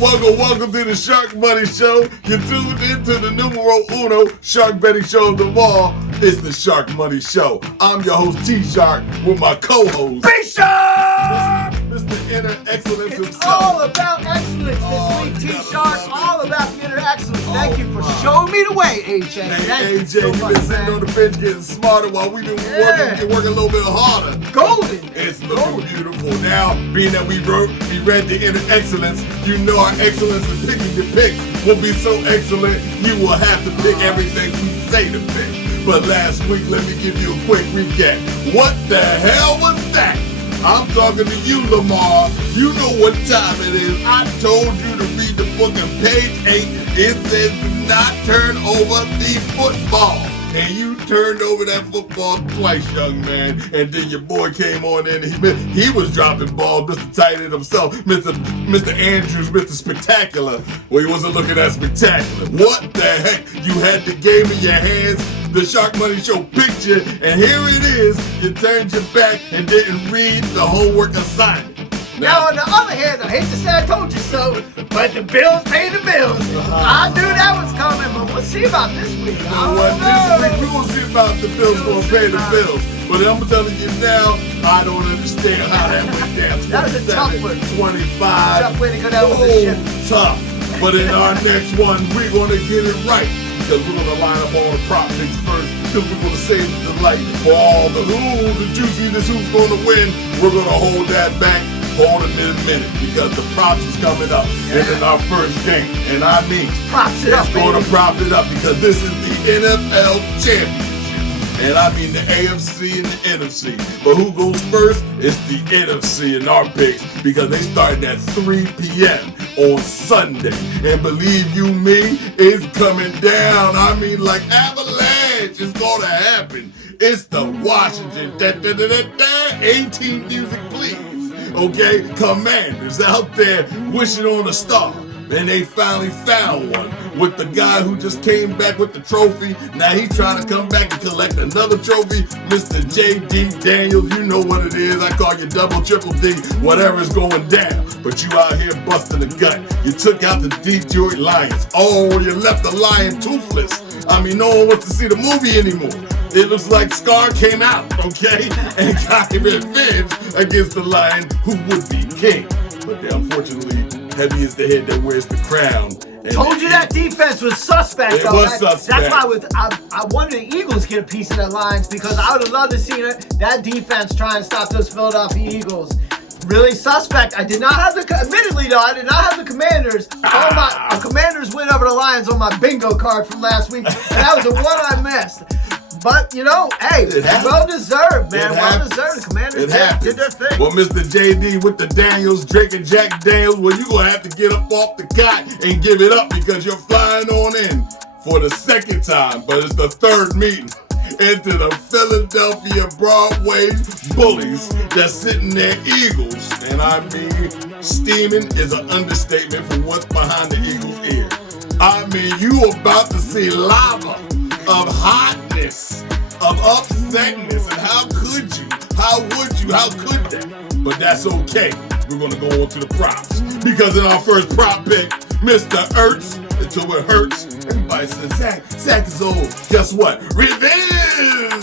Welcome to the Shark Money Show. You're tuned into the numero uno shark betting show of them all. It's the Shark Money Show. I'm your host, T-Shark, with my co-host, B-Shark! Mr. Inner Excellence It's himself. all about excellence this week, T-Shark. All about the inner excellence. Thank you for showing me the way, AJ. Hey, AJ, you've been sitting on the bench getting smarter while we've been working a little bit harder. Golden. It's looking beautiful. Now, being that we read the inner excellence, you know our excellence in picking the picks will be so excellent, you will have to pick everything we say to pick. But last week, let me give you a quick recap. What the hell was that? I'm talking to you, Lamar. You know what time it is. I told you to read the book on page 8. It says do not turn over the football. And you turned over that football twice, young man. And then your boy came on in. He was dropping balls, Mr. Tight End himself, Mr. Andrews, Mr. Spectacular. Well, he wasn't looking that spectacular. What the heck? You had the game in your hands. The Shark Money Show picture, and here it is. You turned your back and didn't read the homework assignment. Now, on the other hand, I hate to say I told you so, but the Bills pay the bills. I knew that was coming, but we'll see about this week. You know what? This week we're going to see about the Bills going to pay the bills. But I'm telling you now, I don't understand how that went down. That was a tough one. 25. Tough way to go down with the ship. Tough. But in our next one, we're going to get it right. Because we're going to line up all the prop picks first. Because we're going to save the light for all the juiciness, who's going to win. We're going to hold that back. Hold it in a minute, because the props is coming up. And in our first game. And I mean, props it up, it's going to prop it up, because this is the NFL Championship. And I mean the AFC and the NFC. But who goes first? It's the NFC in our picks, because they start at 3 p.m. on Sunday. And believe you me, it's coming down. I mean, like avalanche is going to happen. It's the Washington 18 music, please. Okay, Commanders out there wishing on a star. And they finally found one with the guy who just came back with the trophy. Now he's trying to come back and collect another trophy. Mr. J.D. Daniels, you know what it is. I call you double, triple D, whatever's going down. But you out here busting the gut. You took out the Detroit Lions. Oh, you left the lion toothless. I mean, no one wants to see the movie anymore. It looks like Scar came out, okay, and got revenge against the lion who would be king. But unfortunately, heavy is the head that wears the crown. Told you that defense was suspect. It was suspect. That's why I wanted the Eagles to get a piece of that Lions, because I would have loved to see that defense try and stop those Philadelphia Eagles. Really suspect. Admittedly though, I did not have the Commanders. A Commanders win over the Lions on my bingo card from last week. And that was the one I missed. But, you know, hey, well deserved, man. Well deserved. The Commanders did their thing. Well, Mr. JD with the Daniels, Drake and Jack Daniels, well, you're going to have to get up off the cot and give it up, because you're flying on in for the second time. But it's the third meeting into the Philadelphia Broadway Bullies that's sitting there Eagles. And I mean, steaming is an understatement for what's behind the Eagles' ear. I mean, you about to see lava of hotness, of upsetness, and how could you? How would you? How could that? But that's okay. We're going to go on to the props. Because in our first prop pick, Mr. Ertz, until it hurts, everybody says, Zach is old. Guess what? Revenge!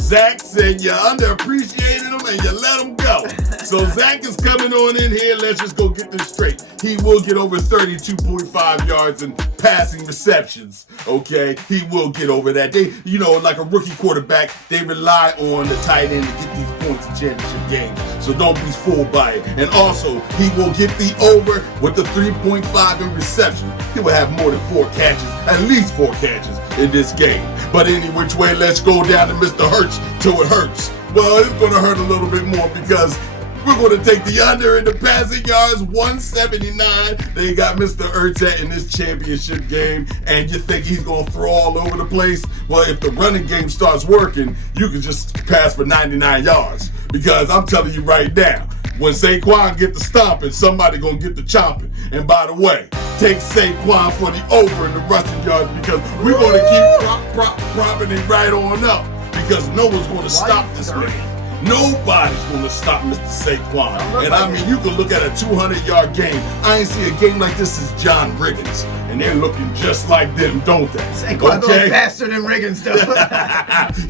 Zach said you underappreciated him and you let him go. So Zach is coming on in here. Let's just go get this straight. He will get over 32.5 yards in passing receptions. Okay, he will get over that. They, you know, like a rookie quarterback, they rely on the tight end to get these points in championship games. So don't be fooled by it. And also, he will get the over with the 3.5 in reception. He will have more than 4 catches, at least 4 catches in this game. But any which way, let's go down to Mr. Hurts till it hurts. Well, it's going to hurt a little bit more, because we're going to take the under in the passing yards, 179. They got Mr. Ertz in this championship game, and you think he's going to throw all over the place? Well, if the running game starts working, you can just pass for 99 yards. Because I'm telling you right now, when Saquon get the stomping, somebody going to get the chomping. And by the way, take Saquon for the over in the rushing yards, because we're going to keep propping it right on up, because no one's going to stop this man. Nobody's going to stop Mr. Saquon. And I mean, you can look at a 200-yard game. I ain't see a game like this since John Riggins. And they're looking just like them, don't they? Saquon's a little faster than Riggins, though.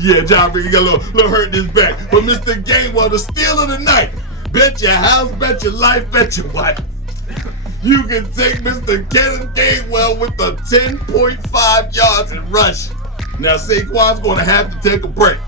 Yeah, John Riggins got a little hurt in his back. But Mr. Gainwell, the steal of the night. Bet your house, bet your life, bet your wife. You can take Mr. Kenneth Gainwell with the 10.5 yards in rush. Now, Saquon's going to have to take a break.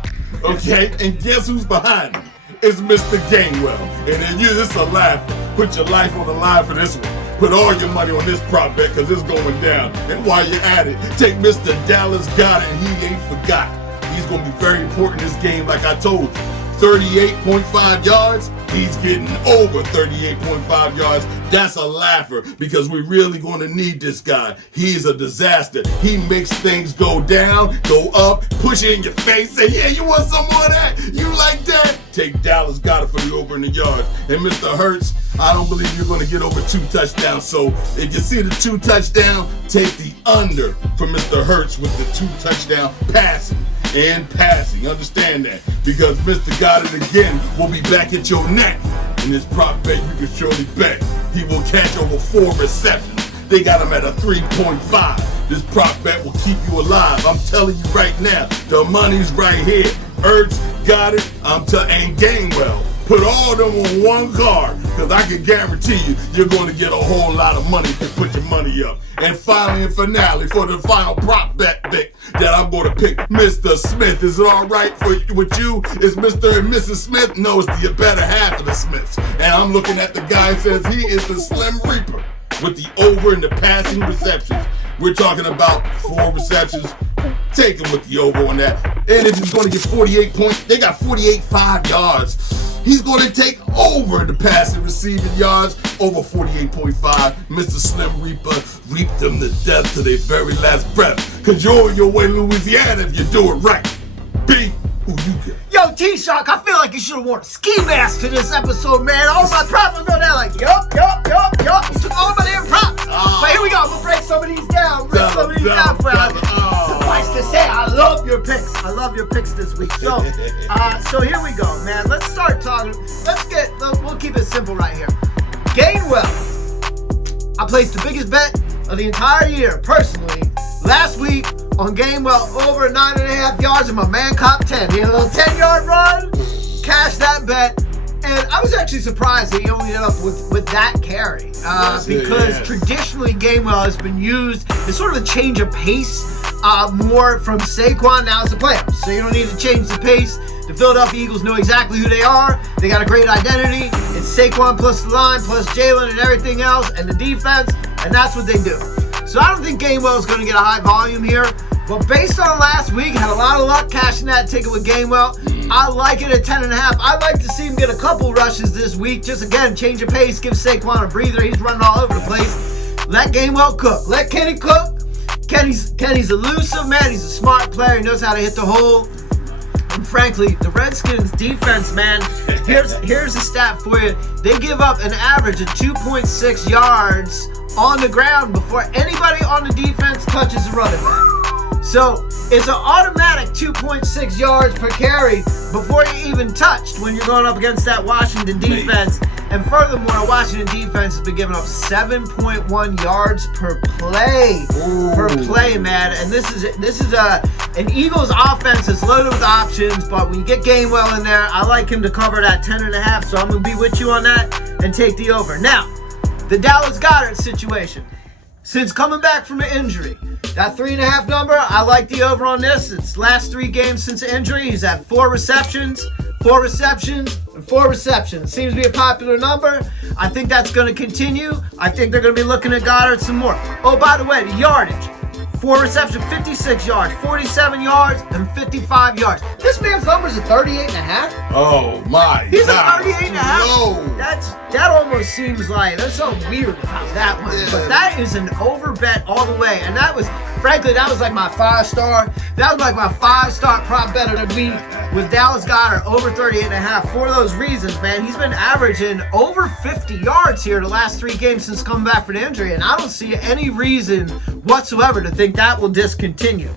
Okay, and guess who's behind him? It's Mr. Gainwell. And then this is a laugh. Put your life on the line for this one. Put all your money on this prop bet because it's going down. And while you're at it, take Mr. Dallas Goedert, and he ain't forgot. He's going to be very important in this game, like I told you. 38.5 yards, he's getting over 38.5 yards. That's a laugher because we're really going to need this guy. He's a disaster. He makes things go down, go up, push it in your face, say, yeah, you want some more of that? You like that? Take Dallas Goedert for the over in the yards. And Mr. Hurts, I don't believe you're going to get over 2 touchdowns. So if you see the 2 touchdown, take the under for Mr. Hurts with the 2 touchdown passing. And passing, understand that, because Mr. Goddard again will be back at your neck. In this prop bet, you can surely bet he will catch over 4 receptions. They got him at a 3.5. This prop bet will keep you alive. I'm telling you right now, the money's right here. Ertz, Goddard, and Gainwell. Put all them on one card, because I can guarantee you're going to get a whole lot of money if you put your money up. And finally and finale, for the final prop bet pick that I'm going to pick, Mr. Smith. Is it all right with you? Is Mr. and Mrs. Smith? No, it's the better half of the Smiths. And I'm looking at the guy who says he is the Slim Reaper with the over in the passing receptions. We're talking about 4 receptions. Take him with the over on that. And if he's going to get 48 points, they got 48.5 yards. He's going to take over the passing receiving yards, over 48.5. Mr. Slim Reaper reaped them to death to their very last breath. Because you're on your way to Louisiana if you do it right. B, who you get? Yo, T-Shock, I feel like you should have worn a ski mask for this episode, man. All my props will go down like, yup. You took all my damn props. But here we go. I'm going to break some of these down. For you. Suffice to say, I love your picks. I love your picks this week. So here we go, man. Let's start talking. We'll keep it simple right here. Gainwell. I placed the biggest bet of the entire year, personally, last week on Gainwell over 9.5 yards, and my man caught 10. He had a little 10-yard run, cashed that bet, and I was actually surprised that he only ended up with that carry because traditionally Gainwell has been used as sort of a change of pace more from Saquon. Now it's the playoffs, so you don't need to change the pace. The Philadelphia Eagles know exactly who they are. They got a great identity. It's Saquon plus the line, plus Jalen and everything else, and the defense, and that's what they do. So I don't think Gainwell is going to get a high volume here. But based on last week, had a lot of luck cashing that ticket with Gainwell. I like it at 10.5. I'd like to see him get a couple rushes this week. Just again, change of pace, give Saquon a breather. He's running all over the place. Let Gainwell cook. Let Kenny cook. Kenny's elusive, man. He's a smart player. He knows how to hit the hole. And frankly, the Redskins defense, man, here's a stat for you. They give up an average of 2.6 yards on the ground before anybody on the defense touches the running back. So it's an automatic 2.6 yards per carry before you even touched when you're going up against that Washington defense. And furthermore, Washington defense has been giving up 7.1 yards per play. Per play, man. And this is an Eagles offense that's loaded with options, but when you get Gainwell in there, I like him to cover that 10.5, so I'm going to be with you on that and take the over. Now, the Dallas Goedert situation. Since coming back from an injury, that 3.5 number, I like the over on this. It's last 3 games since the injury. He's had 4 receptions. It seems to be a popular number. I think that's going to continue. I think they're going to be looking at Goddard some more. Oh, by the way, the yardage. 4 receptions, 56 yards, 47 yards, and 55 yards. This man's numbers are 38.5. Oh, my He's God. at 38.5. No. That almost seems like, there's something weird about that one. Yeah. But that is an over bet all the way. And that was like my 5-star. That was like my 5-star prop bet of the week with Dallas Goedert over 38.5. For those reasons, man, he's been averaging over 50 yards here the last 3 games since coming back from the injury. And I don't see any reason whatsoever to think that will discontinue.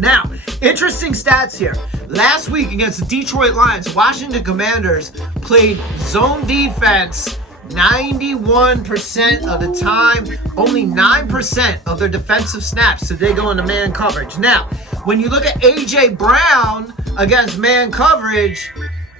Now, interesting stats here. Last week against the Detroit Lions, Washington Commanders played zone defense 91% of the time. Only 9% of their defensive snaps did they go into man coverage. Now, when you look at A.J. Brown against man coverage,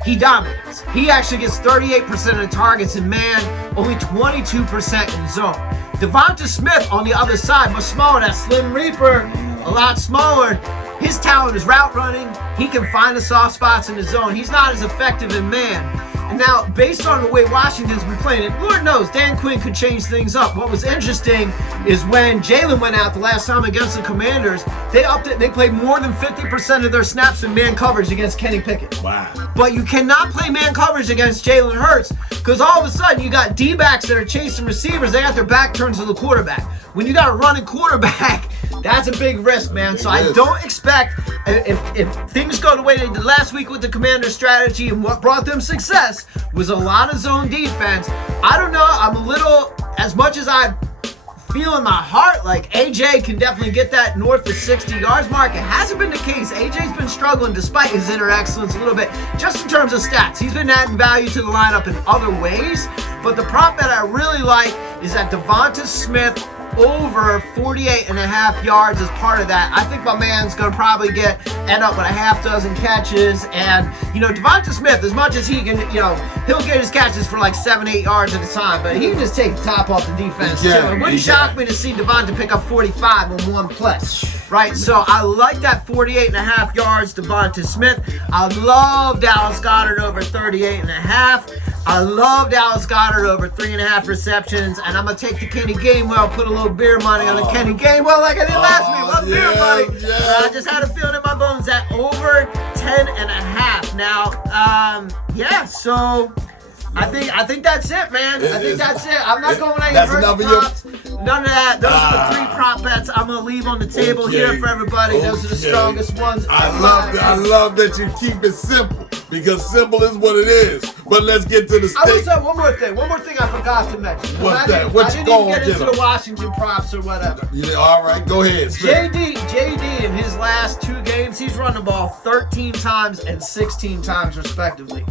he dominates. He actually gets 38% of the targets in man, only 22% in zone. Devonta Smith on the other side, much smaller, that Slim Reaper, a lot smaller. His talent is route running. He can find the soft spots in the zone. He's not as effective in man. And now, based on the way Washington's been playing, and Lord knows Dan Quinn could change things up. What was interesting is when Jalen went out the last time against the Commanders, they upped it. They played more than 50% of their snaps in man coverage against Kenny Pickett. Wow. But you cannot play man coverage against Jalen Hurts because all of a sudden you got D-backs that are chasing receivers. They got their back turned to the quarterback. When you got a running quarterback, that's a big risk, man. So I don't expect, if things go the way they did last week with the Commander strategy, and what brought them success was a lot of zone defense. I don't know. I'm a little, as much as I feel in my heart like AJ can definitely get that north of 60 yards mark. It hasn't been the case. AJ's been struggling despite his inner excellence a little bit, just in terms of stats. He's been adding value to the lineup in other ways. But the prop that I really like is that Devonta Smith over 48.5 yards as part of that. I think my man's going to probably end up with a half dozen catches. And, Devonta Smith, as much as he can, he'll get his catches for like 7-8 yards at a time, but he can just take the top off the defense, too. It wouldn't shock me to see Devonta pick up 45 on one play. Right, so I like that 48.5 yards, Devonta Smith. I love Dallas Goedert over 38.5. I love Dallas Goedert over 3.5 receptions, and I'm going to take the Kenny Gainwell, put a little beer money on the Kenny Gainwell like I did last week. Love beer money. Yeah. I just had a feeling in my bones that over 10.5. Now, so I think that's it, man. I think that's it. I'm not going any first props. None of that. Those are the 3 prop bets I'm going to leave on the table here for everybody. Those are the strongest ones. I love that you keep it simple, because simple is what it is. But let's get to the stake. I will say one more thing I forgot to mention. What's that? I didn't even get into the Washington props or whatever. All right, go ahead. JD in his last 2 games, he's run the ball 13 times and 16 times respectively.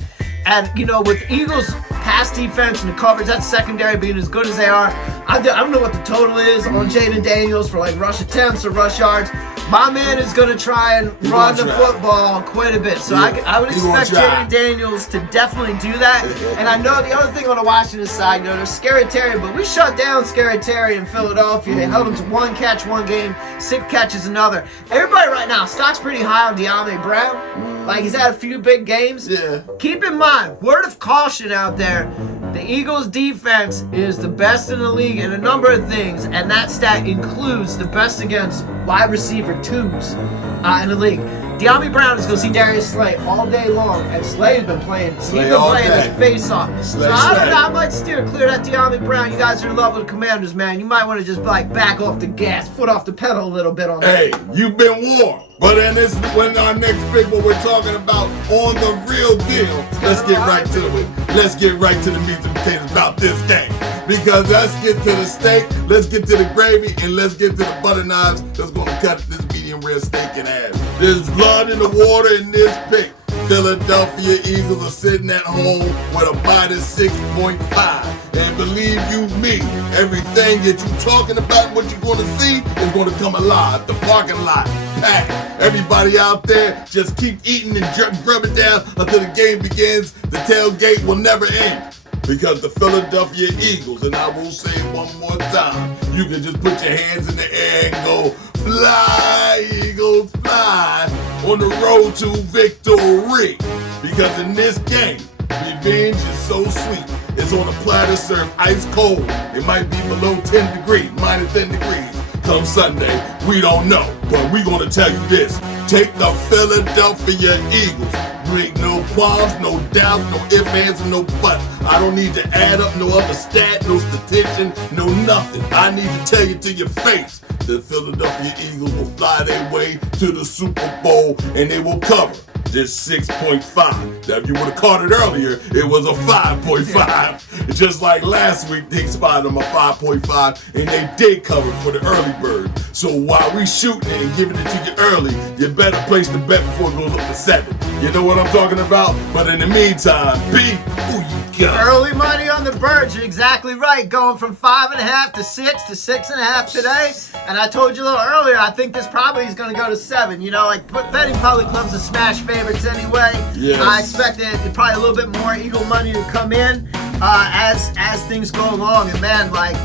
And, with Eagles' pass defense and the coverage, that secondary being as good as they are, I don't know what the total is on Jaden Daniels for like rush attempts or rush yards. My man is going to try and run the football quite a bit. So I would expect Jaden Daniels to definitely do that. And I know the other thing on the Washington side, there's Scary Terry, but we shut down Scary Terry in Philadelphia. They held him to 1 catch one game, 6 catches another. Everybody right now, stock's pretty high on De'Ami Brown. Like, he's had a few big games. Yeah. Keep in mind, word of caution out there, the Eagles' defense is the best in the league in a number of things, and that stat includes the best against wide receiver 2s in the league. De'Ami Brown is going to see Darius Slay all day long, and Slay's been playing. He's been playing his face off. So I don't know. I might steer clear that De'Ami Brown. You guys are in love with the Commanders, man. You might want to just back off the gas, foot off the pedal a little bit on that. Hey, you've been warned. But when our next pick, what we're talking about on the real deal, let's get right to it. Let's get right to the meat and potatoes about this game. Because let's get to the steak, let's get to the gravy, and let's get to the butter knives that's going to cut this medium rare steak in half. There's blood in the water in this pick. Philadelphia Eagles are sitting at home with a minus 6.5. And believe you me, everything that you're talking about, what you're going to see, is going to come alive. The parking lot packed. Everybody out there, just keep eating and grub it down until the game begins. The tailgate will never end. Because the Philadelphia Eagles, and I will say it one more time, you can just put your hands in the air and go, fly, Eagles, fly, on the road to victory. Because in this game, revenge is so sweet. It's on a platter served ice cold. It might be below 10 degrees, minus 10 degrees. Come Sunday, we don't know. But we're going to tell you this. Take the Philadelphia Eagles. Make no qualms, no doubts, no ifs, ands, and no buts. I don't need to add up no other stat, no statistic, no nothing. I need to tell you to your face. The Philadelphia Eagles will fly their way to the Super Bowl, and they will cover this 6.5. Now, if you would have caught it earlier, it was a 5.5. Just like last week, they spotted them a 5.5, and they did cover for the early bird. So while we shooting and giving it to you early, you better place the bet before it goes up to 7. You know what I'm talking about? But in the meantime, B, who you got? Early money on the birds. You're exactly right. Going from 5.5 to 6 to 6.5 today. And I told you a little earlier, I think this probably is going to go to 7. You know, like betting public clubs are smash favorites anyway. Yes. I expect it probably a little bit more Eagle money to come in as things go along. And man, like,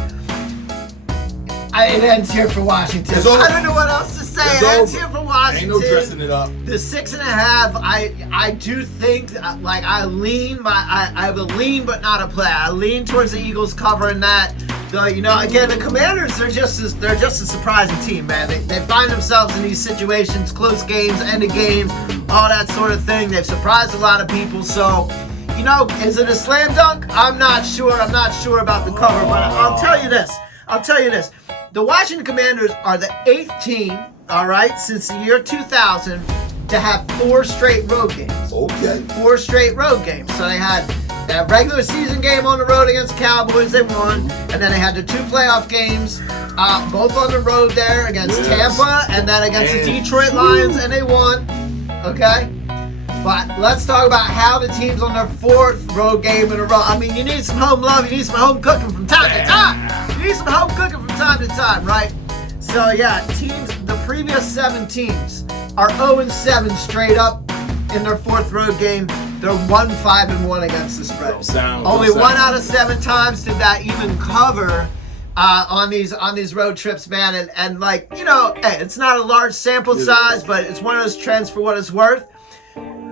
it ends here for Washington. I don't know what else to say. It ends here for Washington. Ain't no dressing it up. The 6.5, I do think, like, I have a lean but not a play. I lean towards the Eagles covering that. So, you know, again, the Commanders, they're just a surprising team, man. They find themselves in these situations, close games, end of games, all that sort of thing. They've surprised a lot of people. So, you know, is it a slam dunk? I'm not sure. I'm not sure about the cover, but I'll tell you this. The Washington Commanders are the 8th team, all right, since the year 2000 to have 4 straight road games. Okay. 4 straight road games. So they had that regular season game on the road against Cowboys, they won, and then they had the 2 playoff games, both on the road there against Tampa, and then against the Detroit Lions, and they won. Okay. But let's talk about how the team's on their 4th road game in a row. I mean, you need some home love. You need some home cooking from time to time. You need some home cooking from time to time, right? So, yeah, the previous 7 teams are 0-7 straight up in their 4th road game. They're 1-5-1 against the spread. Only 1 out of 7 times did that even cover on these road trips, man. And like, you know, hey, it's not a large sample size, but it's one of those trends for what it's worth.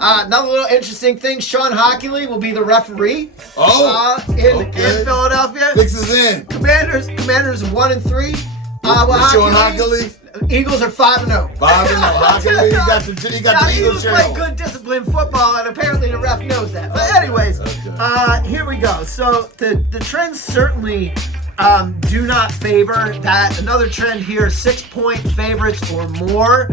Another little interesting thing, Sean Hockley will be the referee in Philadelphia. Fixes in. Commanders 1-3. Sean Hockley. Eagles are 5-0. 5-0. Hockley, you got the Eagles play good disciplined football, and apparently the ref knows that. But anyways, here we go. So the trends certainly do not favor that. Another trend here, 6-point favorites or more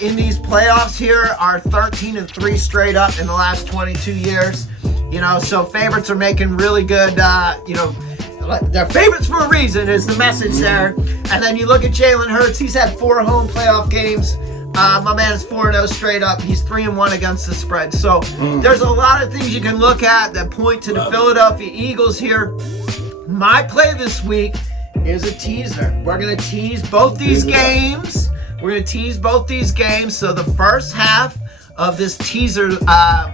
in these playoffs here are 13-3 straight up in the last 22 years. You know, so favorites are making really good, you know, they're favorites for a reason is the message there. And then you look at Jalen Hurts, he's had 4 home playoff games. My man is 4-0 straight up. He's 3-1 against the spread. So there's a lot of things you can look at that point to the Philadelphia Eagles here. My play this week is a teaser. We're going to tease both these games. So the first half of this teaser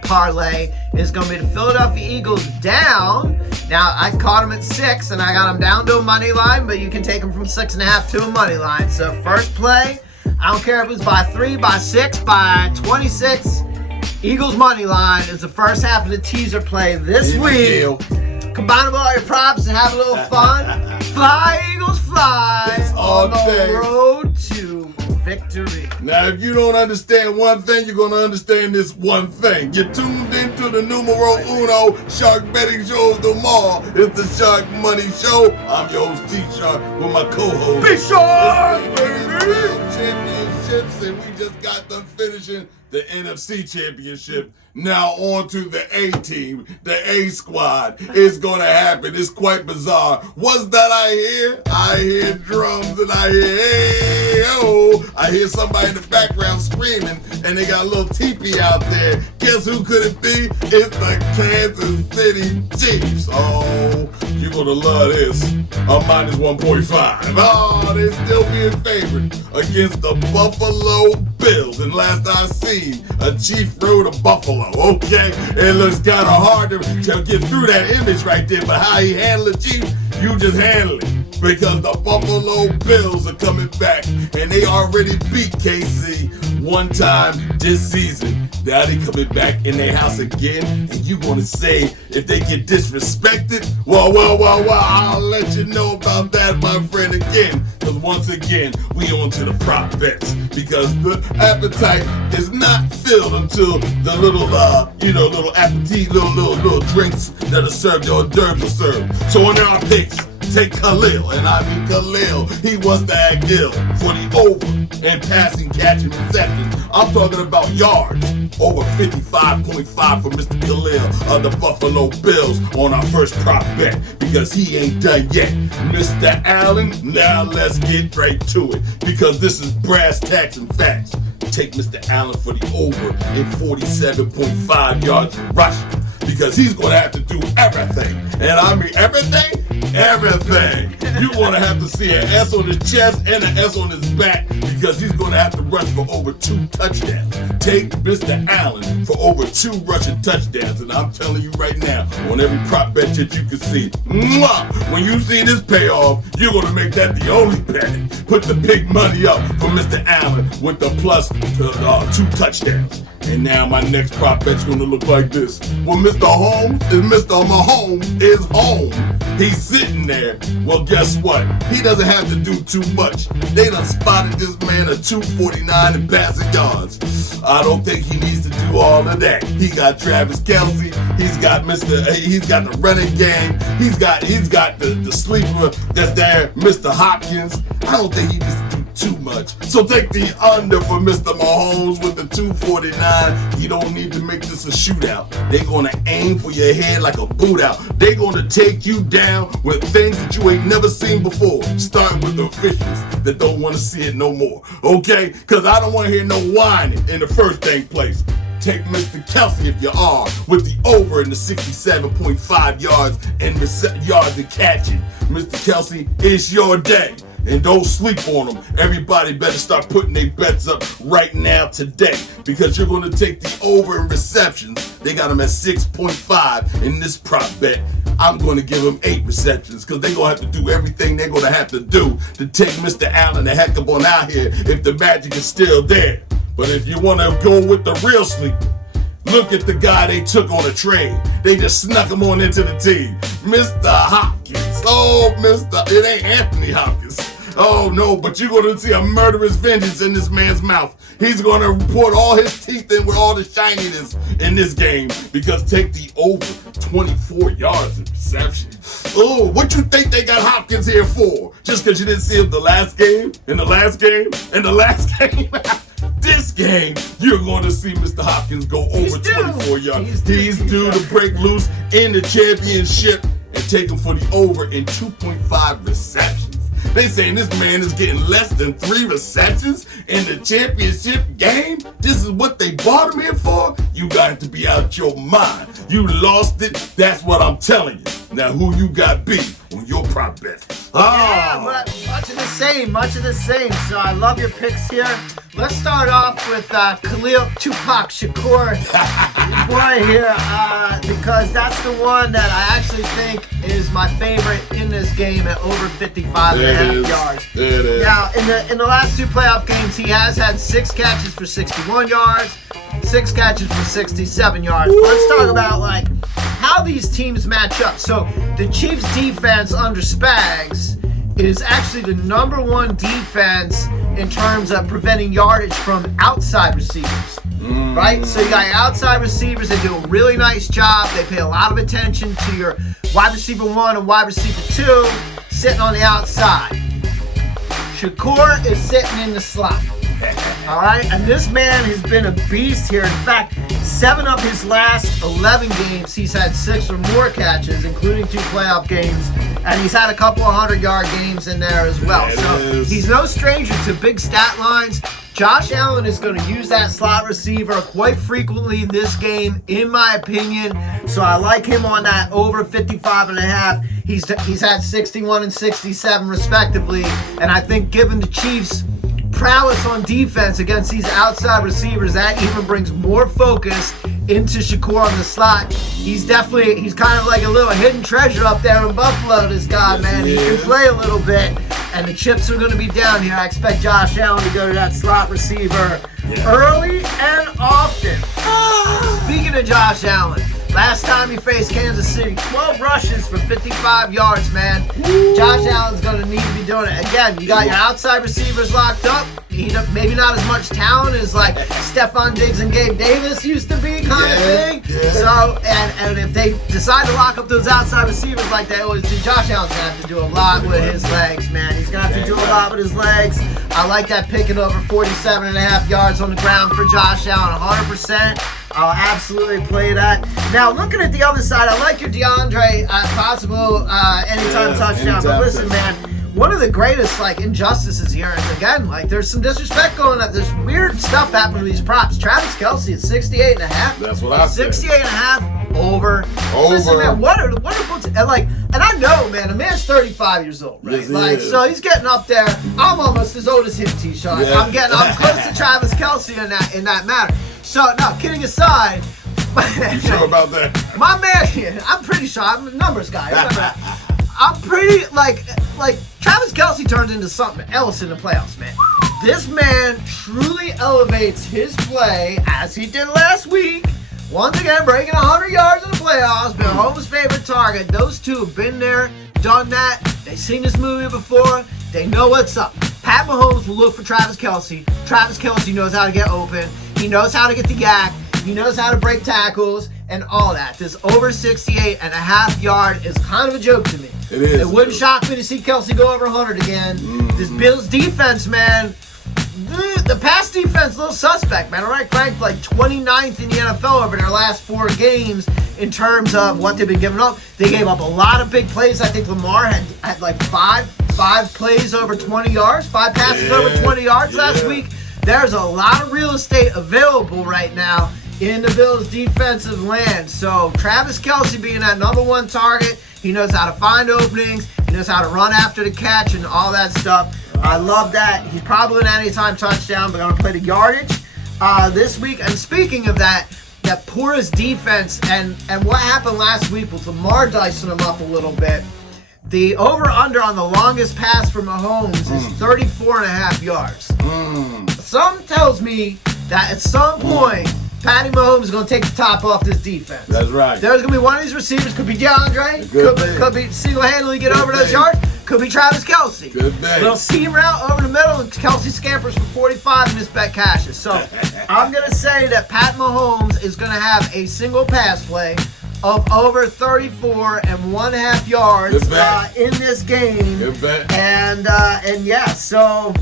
parlay is going to be the Philadelphia Eagles down. Now, I caught them at 6, and I got them down to a money line, but you can take them from 6.5 to a money line. So first play, I don't care if it's by 3, by 6, by 26. Eagles money line is the first half of the teaser play this week. Combine them all your props and have a little fun. Fly, Eagles, fly on the road to victory. Now, if you don't understand one thing, you're going to understand this one thing. You're tuned into the numero uno shark betting show of them all. It's the Shark Money Show. I'm your host, T-Shark, with my co-host. B-Shark, baby! Championships, and we just got done finishing the NFC Championship. Now on to the A team, the A squad. It's going to happen. It's quite bizarre. What's that I hear? I hear drums and I hear, hey, oh. I hear somebody in the background screaming and they got a little teepee out there. Guess who could it be? It's the Kansas City Chiefs. Oh, you're going to love this. A minus 1.5. Oh, they still being favored against the Buffalo Bills. And last I seen, a Chief rode a Buffalo. Okay, it looks kind of hard to get through that image right there, but how he handled the Chiefs, you just handle it. Because the Buffalo Bills are coming back, and they already beat KC one time this season. Now they coming back in their house again, and you gonna say if they get disrespected? Well, I'll let you know about that, my friend, again. Because once again, we on to the prop bets. Because the appetite is not filled until the little, little appetit, little drinks that are served, the hors d'oeuvres are served. So in our picks, take Khalil, and I mean Khalil. He was the act ill for the over and passing, catching, reception I'm talking about yards. Over 55.5 for Mr. Khalil of the Buffalo Bills on our first prop bet because he ain't done yet. Mr. Allen, now let's get right to it because this is brass tacks and facts. Take Mr. Allen for the over in 47.5 yards rushing because he's going to have to do everything. And I mean everything? Everything. You're going to have to see an S on his chest and an S on his back because he's going to have to rush for over 2 touchdowns. Take Mr. Allen for over 2 rushing touchdowns. And I'm telling you right now, on every prop bet that you can see, when you see this payoff, you're going to make that the only bet. Put the big money up for Mr. Allen with the plus 2 touchdowns. And now my next prop bet's gonna look like this. Well, Mr. Mahomes is home. He's sitting there. Well, guess what? He doesn't have to do too much. They done spotted this man at 249 in passing yards. I don't think he needs to do all of that. He got Travis Kelce. He's got the running game. He's got the sleeper that's there, Mr. Hopkins. I don't think he needs to do too much. So take the under for Mr. Mahomes with the 249. You don't need to make this a shootout. They're gonna aim for your head like a boot out. They're gonna take you down with things that you ain't never seen before. Starting with the officials that don't want to see it no more. Okay? Because I don't want to hear no whining in the first thing place. Take Mr. Kelce if you are with the over in the 67.5 yards and catching. Mr. Kelce, it's your day. And don't sleep on them. Everybody better start putting their bets up right now today because you're going to take the over in receptions. They got them at 6.5 in this prop bet. I'm going to give them 8 receptions because they're going to have to do everything they're going to have to do to take Mr. Allen the heck up on out here if the magic is still there. But if you want to go with the real sleeper, look at the guy they took on a trade. They just snuck him on into the team. Mr. Hopkins. Oh, it ain't Anthony Hopkins. Oh, no, but you're going to see a murderous vengeance in this man's mouth. He's going to pour all his teeth in with all the shininess in this game because take the over 24 yards in reception. Oh, what you think they got Hopkins here for? Just because you didn't see him the last game? This game, you're going to see Mr. Hopkins go over 24 yards. He's due to break loose in the championship and take him for the over in 2.5 receptions. They saying this man is getting less than 3 receptions in the championship game? This is what they bought him here for? You got to be out your mind. You lost it. That's what I'm telling you. Now, who you got beat on your prop bet? Yeah, much of the same. So I love your picks here. Let's start off with Khalil Tupac Shakur boy here because that's the one that I actually think is my favorite in this game at over 55.5 yards. It is. Now, in the last 2 playoff games, he has had 6 catches for 61 yards, 6 catches for 67 yards. Let's talk about how these teams match up. So the Chiefs defense under Spags is actually the #1 defense in terms of preventing yardage from outside receivers. Right? So you got your outside receivers that do a really nice job. They pay a lot of attention to your wide receiver 1 and wide receiver 2 sitting on the outside. Shakur is sitting in the slot. All right? And this man has been a beast here. In fact, 7 of his last 11 games, he's had 6 or more catches, including 2 playoff games. And he's had a couple of 100-yard games in there as well. So he's no stranger to big stat lines. Josh Allen is going to use that slot receiver quite frequently in this game, in my opinion. So I like him on that over 55.5. He's had 61 and 67 respectively. And I think given the Chiefs' prowess on defense against these outside receivers, that even brings more focus into Shakur on the slot. He's kind of like a little hidden treasure up there in Buffalo, this guy, man. He can play a little bit, and the chips are going to be down here. I expect Josh Allen to go to that slot receiver early and often. Speaking of Josh Allen, last time he faced Kansas City, 12 rushes for 55 yards, man. Josh Allen's going to need to be doing it. Again, you got your outside receivers locked up. maybe not as much talent as like Stephon Diggs and Gabe Davis used to be kind of thing. Yeah. So, and if they decide to lock up those outside receivers like they always do, Josh Allen's gonna have to do a lot with his legs, man. He's gonna have to do a lot with his legs. I like that picking over 47.5 yards on the ground for Josh Allen, 100%. I'll absolutely play that. Now, looking at the other side, I like your DeAndre possible anytime touchdown. But listen, man, one of the greatest like injustices here is, again, like there's some disrespect going on. There's weird stuff happening with these props. Travis Kelce at 68.5. That's what I said. 68.5 over. Over. Listen, man, what are books? And I know, man, the man's 35 years old, right? Yes, he is. So he's getting up there. I'm almost as old as him, T-Sean. Yeah. I'm close to Travis Kelce in that matter. So, no, kidding aside. You sure about that? My man, I'm pretty sure. I'm a numbers guy. I'm pretty, like Travis Kelce turned into something else in the playoffs, man. This man truly elevates his play, as he did last week. Once again, breaking 100 yards in the playoffs, been Holmes' favorite target. Those two have been there, done that. They've seen this movie before. They know what's up. Pat Mahomes will look for Travis Kelce. Travis Kelce knows how to get open. He knows how to get the yak. He knows how to break tackles and all that. This over 68.5 yard is kind of a joke to me. It is. It wouldn't shock me to see Kelce go over 100 again. This Bills defense, man, the pass defense, a little suspect, man. All right, ranked like 29th in the NFL over their last 4 games in terms of what they've been giving up. They gave up a lot of big plays. I think Lamar had like five plays over 20 yards, 5 passes over 20 yards last week. There's a lot of real estate available right now in the Bills' defensive land. So Travis Kelce being that number 1 target, he knows how to find openings, he knows how to run after the catch and all that stuff. I love that. He's probably an anytime touchdown, but I'm going to play the yardage this week. And speaking of that porous defense and what happened last week with Lamar dicing him up a little bit, the over-under on the longest pass for Mahomes is 34.5 yards. Something tells me that at some point, Patty Mahomes is going to take the top off this defense. That's right. There's going to be one of these receivers. Could be DeAndre. Could be single-handedly get over those yards. Could be Travis Kelce. Good day. Little seam route over the middle, and Kelce scampers for 45 and this bet cashes. So I'm going to say that Pat Mahomes is going to have a single pass play of over 34.5 yards in this game. Good bet. And yeah, so,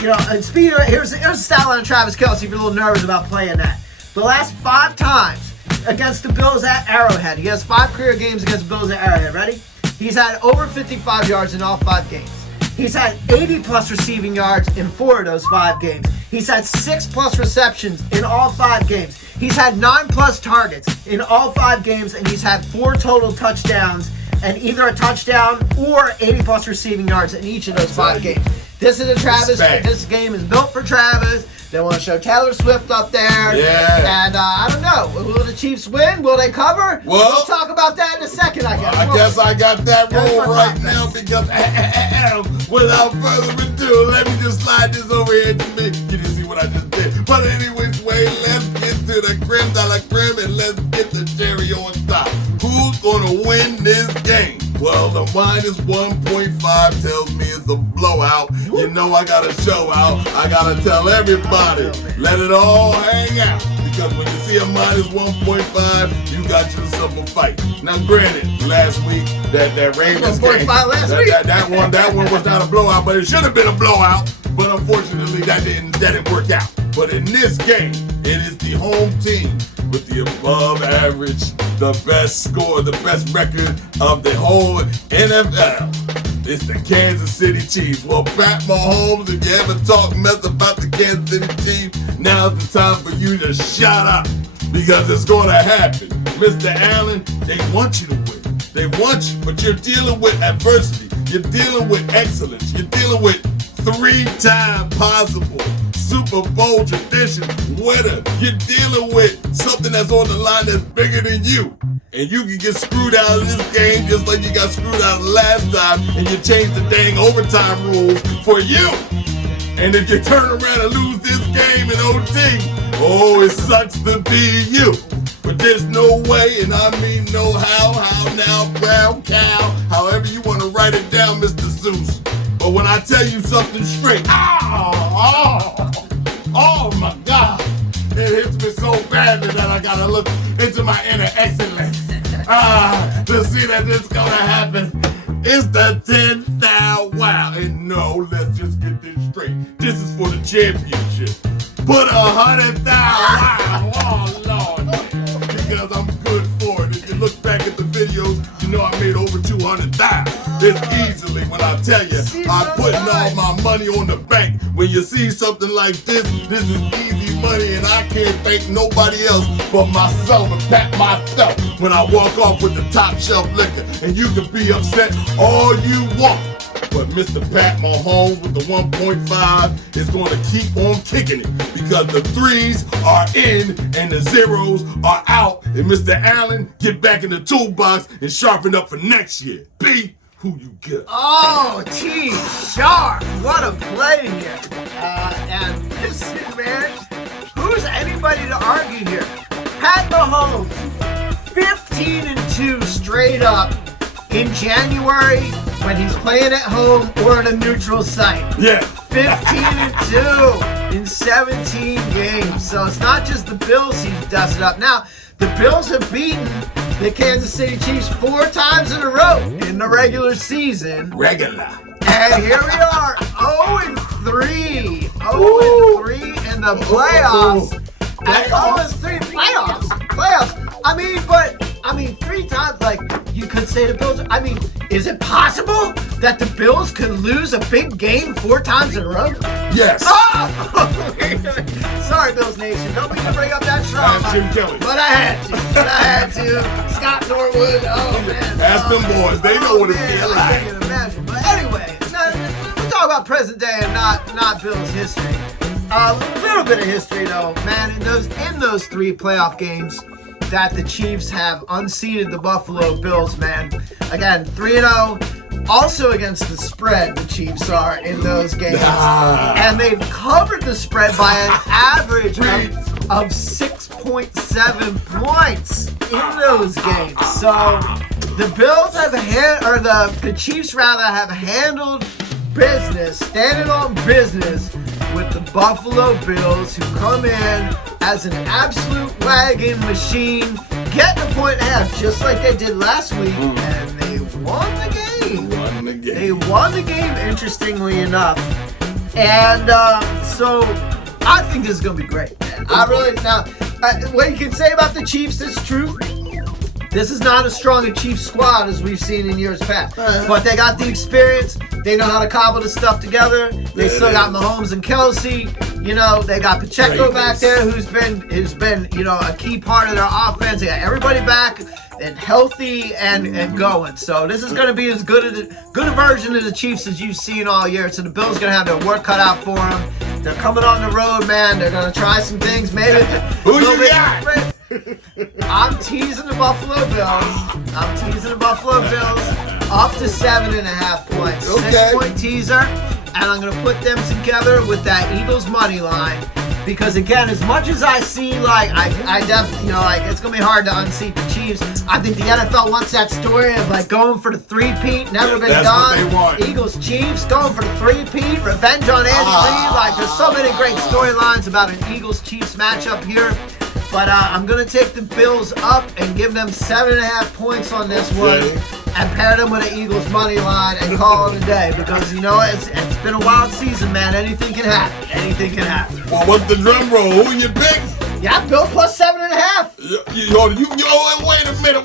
you know, and speaking of, here's a stat line on Travis Kelce if you're a little nervous about playing that. The last 5 times against the Bills at Arrowhead, he has 5 career games against the Bills at Arrowhead. Ready? He's had over 55 yards in all 5 games. He's had 80-plus receiving yards in 4 of those 5 games. He's had 6-plus receptions in all 5 games. He's had 9-plus targets in all 5 games, and he's had 4 total touchdowns, and either a touchdown or 80-plus receiving yards in each of those 5 games. This is a Travis. This game is built for Travis. They want to show Taylor Swift up there. Yeah. And I don't know. Will the Chiefs win? Will they cover? We'll talk about that in a second, I guess. I guess I got that rule right now because without further ado, let me just slide this over here to me. You didn't see what I just did. But anyways, let's get to the creme de la creme and let's get the cherry on top. Who's going to win this game? Well, the minus 1.5 tells me it's a blowout. You know I got to show out. I got to tell everybody, let it all hang out. Because when you see a minus 1.5, you got yourself a fight. Now, granted, last week, that Ravens game, that one was not a blowout, but it should have been a blowout. But unfortunately, that didn't work out. But in this game, it is the home team with the above average, the best score, the best record of the whole NFL. It's the Kansas City Chiefs. Well, Pat Mahomes, if you ever talk mess about the Kansas City Chiefs, now's the time for you to shut up because it's going to happen. Mr. Allen, they want you to win. They want you, but you're dealing with adversity. You're dealing with excellence. You're dealing with 3-time possible Super Bowl tradition winner. You're dealing with something that's on the line that's bigger than you. And you can get screwed out of this game just like you got screwed out of the last time and you changed the dang overtime rules for you. And if you turn around and lose this game in OT, oh, it sucks to be you. But there's no way, and I mean no how now, brown cow, however you want to write it down, Mr. Zeus. But when I tell you something straight, it hits me so badly that I gotta look into my inner excellence to see that this is gonna happen. It's the 10,000 wow. And no, let's just get this straight. This is for the championship. Put 100,000 wow. Oh, Lord. Because I'm good for it. If you look back at the videos, you know I made over 200,000. It's easily when I tell you I'm putting all my money on the bank. When you see something like this is easy money, and I can't thank nobody else but myself and pat myself when I walk off with the top shelf liquor. And you can be upset all you want, but Mr. Pat Mahomes with the 1.5 is going to keep on kicking it because the threes are in and the zeros are out. And Mr. Allen, get back in the toolbox and sharpen up for next year. B, who you get? Oh, T. Sharp. What a play here. And listen, man, who's anybody to argue here? Pat Mahomes, 15-2 straight up in January when he's playing at home or in a neutral site. Yeah. 15-2 in 17 games. So it's not just the Bills he's dusted up. Now, the Bills have beaten the Kansas City Chiefs 4 times in a row in the regular season. Regular. And here we are, 0-3. 0-3 in the playoffs. And 0-3 playoffs. I mean, 3 times, like, you could say the Bills, is it possible that the Bills could lose a big game 4 times in a row? Yes. Oh! Sorry, Bills Nation. Don't mean to bring up that trauma. Jim Kelly. But I had to. Scott Norwood. Oh, man. Ask them boys. They know what it feels I like. can't imagine. But anyway, we're talking about present day and not Bills history. A little bit of history, though, man. In those 3 playoff games that the Chiefs have unseated the Buffalo Bills, man. Again, 3-0. Also against the spread, the Chiefs are in those games. And they've covered the spread by an average of 6.7 points in those games. So the Bills have the Chiefs rather have handled business, standing on business with the Buffalo Bills, who come in as an absolute wagon machine, getting a point and a half, just like they did last week, and they won the game. They won the game, interestingly enough. And so I think this is going to be great, man. What you can say about the Chiefs is true. This is not as strong a Chiefs squad as we've seen in years past. But they got the experience. They know how to cobble the stuff together. They still got Mahomes and Kelsey. You know, they got Pacheco back there who's been, a key part of their offense. They got everybody back and healthy and going. So this is going to be as good a version of the Chiefs as you've seen all year. So the Bills going to have their work cut out for them. They're coming on the road, man. They're going to try some things. Maybe Who you got? I'm teasing the Buffalo Bills. Up to 7.5 points. Okay. 6-point teaser. And I'm going to put them together with that Eagles money line. Because again, as much as I see, I definitely, it's going to be hard to unseat the Chiefs. I think the NFL wants that story of going for the three-peat, never been That's done. what they want. Eagles, Chiefs, going for the three-peat, revenge on Andy Reid. There's so many great storylines about an Eagles-Chiefs matchup here. But I'm going to take the Bills up and give them 7.5 points on this one and pair them with an Eagles money line and call it a day. Because, it's been a wild season, man. Anything can happen. Well, what's the drum roll? Who you pick? Yeah, Bill plus 7.5. Wait a minute.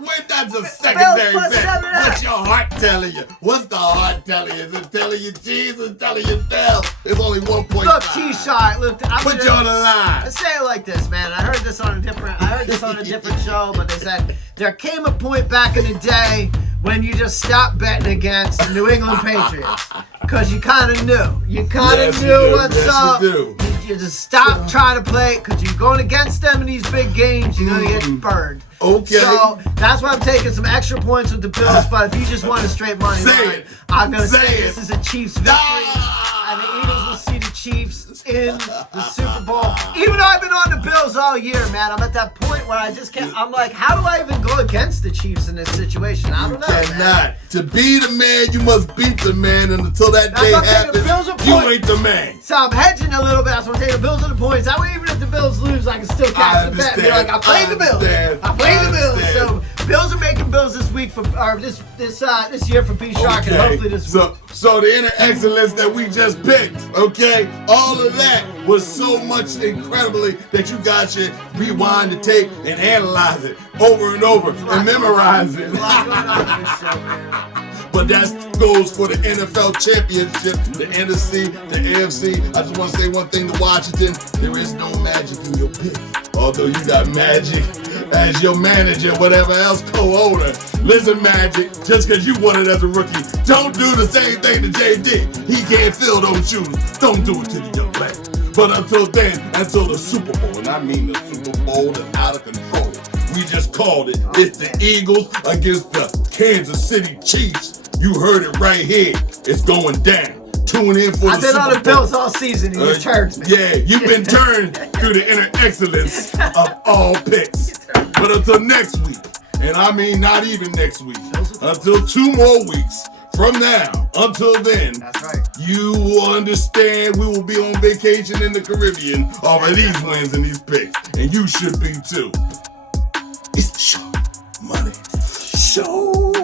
Wait, that's a secondary Bills plus bet. 7.5. What's your heart telling you? What's the heart telling you? Is it telling you Jesus? Telling you Bell? It's only 1.5. Look, T-Shot. Look, Put you on the line. I say it like this, man. I heard this on a different show, but they said there came a point back in the day when you just stopped betting against the New England Patriots because you kind of knew. You kind of knew what's up. You just stopped trying to play because you're going against them in these big gaes, you're going to get burned. Okay. So that's why I'm taking some extra points with the Bills. But if you just want a straight money line, I'm going to say this is a Chiefs victory. And the Eagles will see the Chiefs Steelers. in the Super Bowl. Even though I've been on the Bills all year, man, I'm at that point where I just can't. I'm like, how do I even go against the Chiefs in this situation? I don't know. Cannot. Man. To be the man, you must beat the man, and until that That's day what I'm saying, the Bills happens, are you point- ain't the man. So I'm hedging a little bit. That's what I'm saying. The Bills are the points. That way, even if the Bills lose, I can still catch the bet. And be like, I played the Bills. I played the Bills. So Bills are making Bills this week for or this year for B Shark, and hopefully this week. So the inner excellence that we just picked, okay, all of that was so much incredibly that you guys should rewind the tape and analyze it over and over and memorize it. There's a lot going on in this show, man. But that goes for the NFL Championship, the NFC, the AFC. I just want to say one thing to Washington. There is no magic in your pick. Although you got Magic as your manager, whatever else, co-owner. Listen, Magic, just because you won it as a rookie, don't do the same thing that Jay did. He can't fill those shoes. Don't do it to the young man. But until then, until the Super Bowl, and I mean the Super Bowl that's out of control, we just called it. It's the Eagles against the Kansas City Chiefs. You heard it right here. It's going down. Tune in for I've the been Super on the Bowl. Bills all season, and you turned me. Yeah, you've been turned through the inner excellence of all picks. But until next week, and I mean not even next week, until 2 more weeks from now, until then, That's right. you will understand we will be on vacation in the Caribbean off of these wins and these picks. And you should be too. It's the Sharkmoney Show.